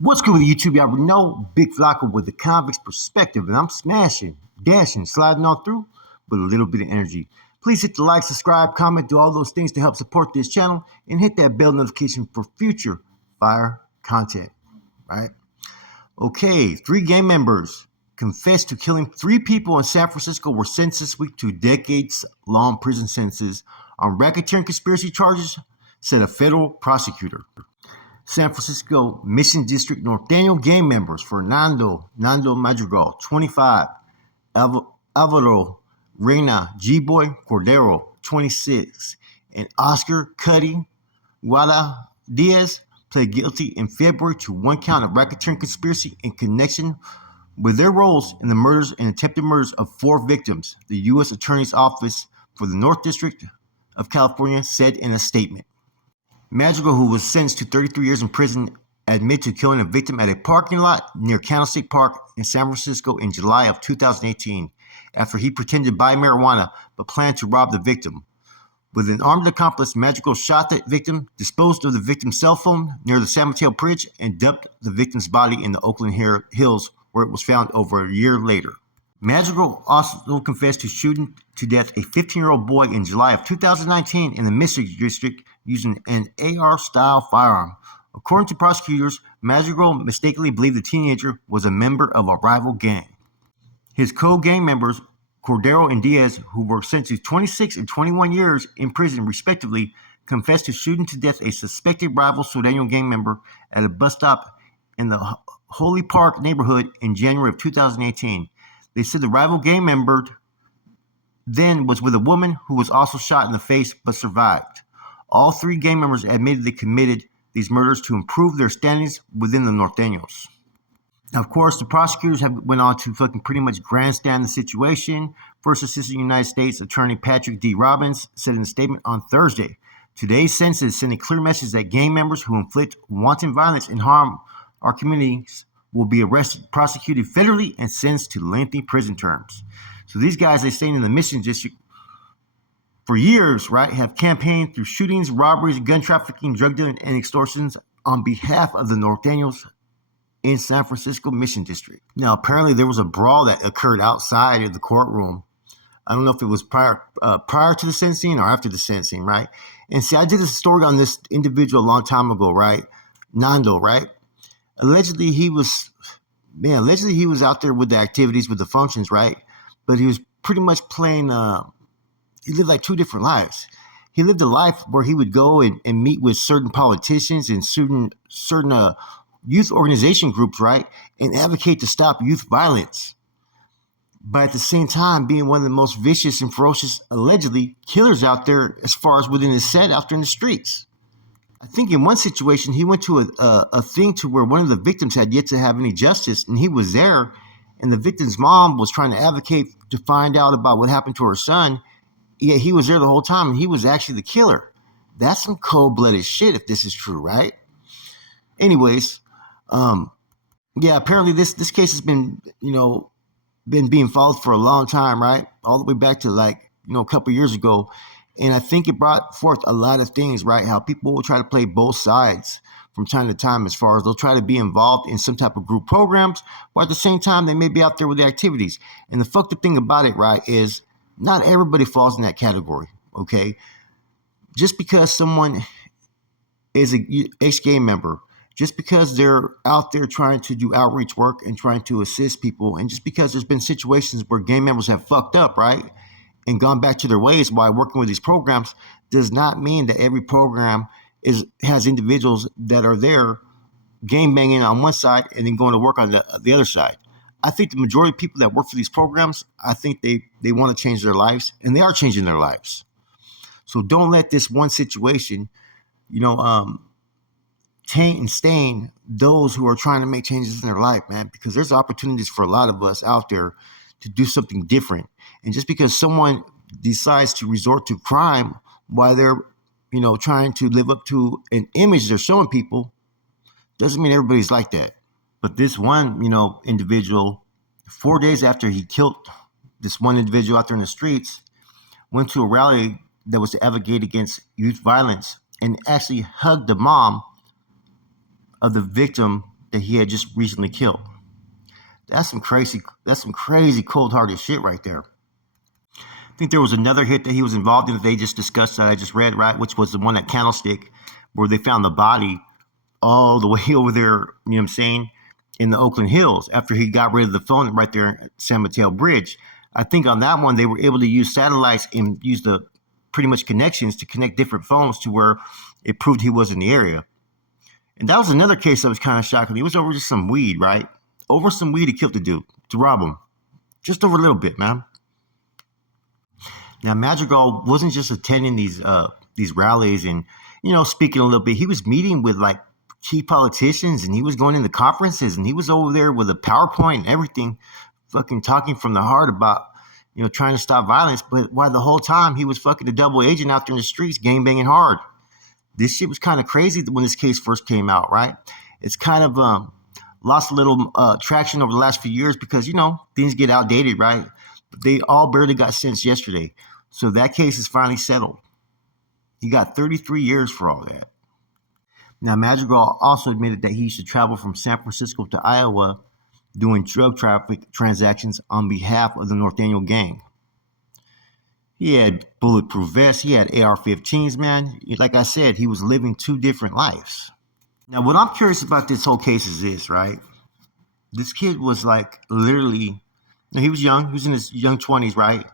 What's good with YouTube? Y'all know Big Flocka with the convict's perspective, and I'm smashing, dashing, sliding on through with a little bit of energy. Please hit the like, subscribe, comment, do all those things to help support this channel, and hit that bell notification for future fire content. Right? Okay, 3 gang members confessed to killing 3 people in San Francisco were sentenced this week to decades-long prison sentences on racketeering conspiracy charges, said a federal prosecutor. San Francisco Mission District Norteno gang members Fernando Madrigal, 25, Alvaro Reyna G-Boy Cordero, 26, and Oscar Cuddy Guada Diaz pled guilty in February to 1 count of racketeering conspiracy in connection with their roles in the murders and attempted murders of 4 victims, the U.S. Attorney's Office for the North District of California said in a statement. Madrigal, who was sentenced to 33 years in prison, admitted to killing a victim at a parking lot near Candlestick Park in San Francisco in July of 2018 after he pretended to buy marijuana but planned to rob the victim. With an armed accomplice, Madrigal shot the victim, disposed of the victim's cell phone near the San Mateo Bridge, and dumped the victim's body in the Oakland Hills, where it was found over a year later. Madrigal also confessed to shooting to death a 15-year-old boy in July of 2019 in the Mission District using an AR-style firearm. According to prosecutors, Madrigal mistakenly believed the teenager was a member of a rival gang. His co-gang members, Cordero and Diaz, who were sentenced to 26 and 21 years in prison respectively, confessed to shooting to death a suspected rival Sureño gang member at a bus stop in the Holy Park neighborhood in January of 2018. They said the rival gang member then was with a woman who was also shot in the face but survived. All 3 gang members admitted they committed these murders to improve their standings within the Norteños. Now, of course, the prosecutors went on to pretty much grandstand the situation. First Assistant United States Attorney Patrick D. Robbins said in a statement on Thursday, "Today's sentences send a clear message that gang members who inflict wanton violence and harm our communities will be arrested, prosecuted federally, and sentenced to lengthy prison terms." So these guys, they stayed in the Mission District for years, right, have campaigned through shootings, robberies, gun trafficking, drug dealing, and extortions on behalf of the Norteños in San Francisco Mission District. Now, apparently there was a brawl that occurred outside of the courtroom. I don't know if it was prior to the sentencing or after the sentencing, right? And see, I did a story on this individual a long time ago, right? Nando, right? Allegedly he was out there with the activities, with the functions, right? But he was pretty much playing, he lived like 2 different lives. He lived a life where he would go and meet with certain politicians and certain youth organization groups, right? And advocate to stop youth violence. But at the same time, being one of the most vicious and ferocious, allegedly, killers out there as far as within his set out there in the streets. I think in one situation, he went to a thing to where one of the victims had yet to have any justice, and he was there, and the victim's mom was trying to advocate to find out about what happened to her son. Yeah, he was there the whole time, and he was actually the killer. That's some cold-blooded shit if this is true, right? Anyways, yeah, apparently this case has been being followed for a long time, right? All the way back to a couple of years ago. And I think it brought forth a lot of things, right? How people will try to play both sides from time to time, as far as they'll try to be involved in some type of group programs, while at the same time they may be out there with the activities. And the fucked up thing about it, right, is not everybody falls in that category, okay? Just because someone is an ex-gang member, just because they're out there trying to do outreach work and trying to assist people, and just because there's been situations where gang members have fucked up, right, and gone back to their ways while working with these programs, does not mean that every program has individuals that are there gang banging on one side and then going to work on the other side. I think the majority of people that work for these programs, I think they want to change their lives, and they are changing their lives. So don't let this one situation, taint and stain those who are trying to make changes in their life, man, because there's opportunities for a lot of us out there to do something different. And just because someone decides to resort to crime while they're, trying to live up to an image they're showing people, doesn't mean everybody's like that. But this one, individual, 4 days after he killed this one individual out there in the streets, went to a rally that was to advocate against youth violence and actually hugged the mom of the victim that he had just recently killed. That's some crazy cold-hearted shit right there. I think there was another hit that he was involved in that they just discussed that I just read, right, which was the one at Candlestick, where they found the body all the way over there, you know what I'm saying, in the Oakland Hills after he got rid of the phone right there at San Mateo Bridge. I think on that one, they were able to use satellites and use the pretty much connections to connect different phones to where it proved he was in the area. And that was another case that was kind of shocking. It was over just some weed, right? Over some weed, he killed the dude to rob him. Just over a little bit, man. Now, Madrigal wasn't just attending these rallies and, you know, speaking a little bit. He was meeting with like key politicians, and he was going into conferences, and he was over there with a PowerPoint and everything, fucking talking from the heart about, you know, trying to stop violence. But while the whole time he was fucking a double agent out there in the streets, gang banging hard. This shit was kind of crazy when this case first came out, right? It's kind of lost a little traction over the last few years because, you know, things get outdated, right? But they all barely got sentenced yesterday. So that case is finally settled. He got 33 years for all that. Now, Madrigal also admitted that he used to travel from San Francisco to Iowa doing drug traffic transactions on behalf of the Norteno gang. He had bulletproof vests. He had AR-15s, man. Like I said, he was living two different lives. Now, what I'm curious about this whole case is this, right? This kid was like literally, he was young. He was in his young 20s, right?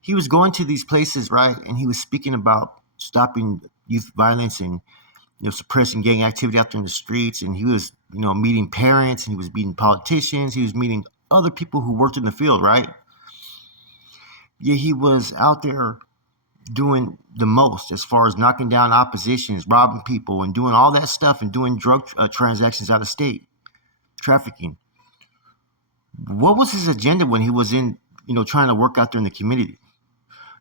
He was going to these places, right? And he was speaking about stopping youth violence and, you know, suppressing gang activity out there in the streets. And he was, you know, meeting parents, and he was meeting politicians. He was meeting other people who worked in the field, right? Yeah, he was out there doing the most as far as knocking down oppositions, robbing people, and doing all that stuff, and doing drug transactions out of state, trafficking. What was his agenda when he was in, you know, trying to work out there in the community?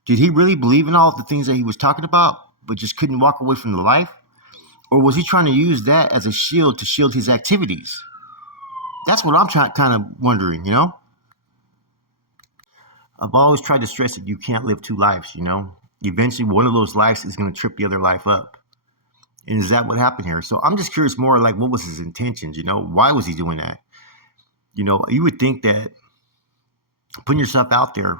Did he really believe in all of the things that he was talking about, but just couldn't walk away from the life? Or was he trying to use that as a shield to shield his activities? That's what I'm kind of wondering, you know? I've always tried to stress that you can't live two lives, you know? Eventually, one of those lives is going to trip the other life up. And is that what happened here? So I'm just curious more like, what was his intentions, you know? Why was he doing that? You know, you would think that putting yourself out there,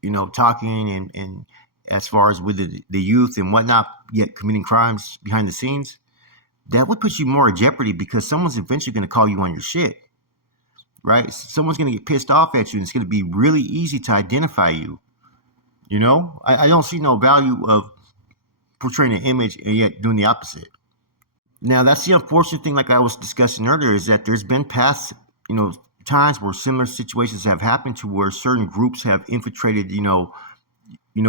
you know, talking and as far as with the youth and whatnot, yet committing crimes behind the scenes, that would put you more at jeopardy because someone's eventually going to call you on your shit, right? Someone's going to get pissed off at you, and it's going to be really easy to identify you. You know, I don't see no value of portraying an image and yet doing the opposite. Now, that's the unfortunate thing, like I was discussing earlier, is that there's been past, you know, times where similar situations have happened to where certain groups have infiltrated, you know,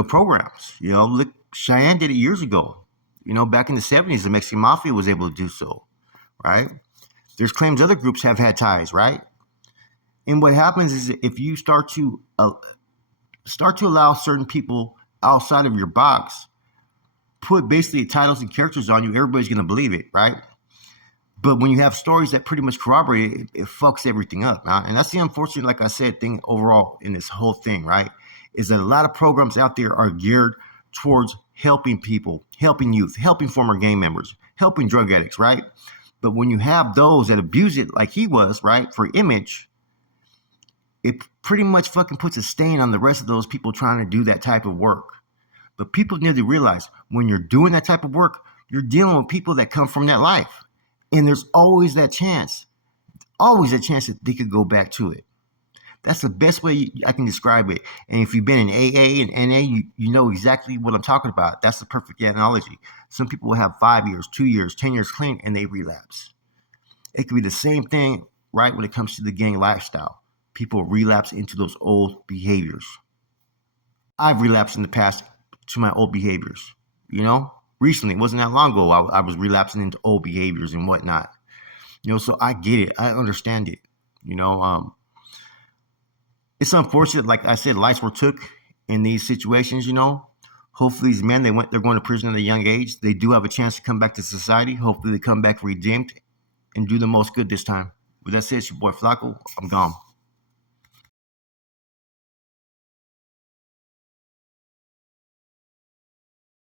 programs. You know, look, Cheyenne did it years ago. You know, back in the 70s, the Mexican Mafia was able to do so, right? There's claims other groups have had ties, right? And what happens is if you start to allow certain people outside of your box put basically titles and characters on you, everybody's going to believe it, right? But when you have stories that pretty much corroborate it, it fucks everything up. Right? And that's the unfortunate, like I said, thing overall in this whole thing, right? Is that a lot of programs out there are geared towards helping people, helping youth, helping former gang members, helping drug addicts, right? But when you have those that abuse it like he was, right, for image, it pretty much fucking puts a stain on the rest of those people trying to do that type of work. But people need to realize when you're doing that type of work, you're dealing with people that come from that life. And there's always that chance that they could go back to it. That's the best way I can describe it. And if you've been in AA and NA, you know exactly what I'm talking about. That's the perfect analogy. Some people will have 5 years, 2 years, 10 years clean, and they relapse. It could be the same thing, right, when it comes to the gang lifestyle. People relapse into those old behaviors. I've relapsed in the past to my old behaviors, you know? Recently, it wasn't that long ago, I was relapsing into old behaviors and whatnot. You know, so I get it. I understand it. You know, it's unfortunate, like I said, lives were took in these situations, you know. Hopefully these men, they're going to prison at a young age. They do have a chance to come back to society. Hopefully they come back redeemed and do the most good this time. With that said, it's your boy Flacco. I'm gone.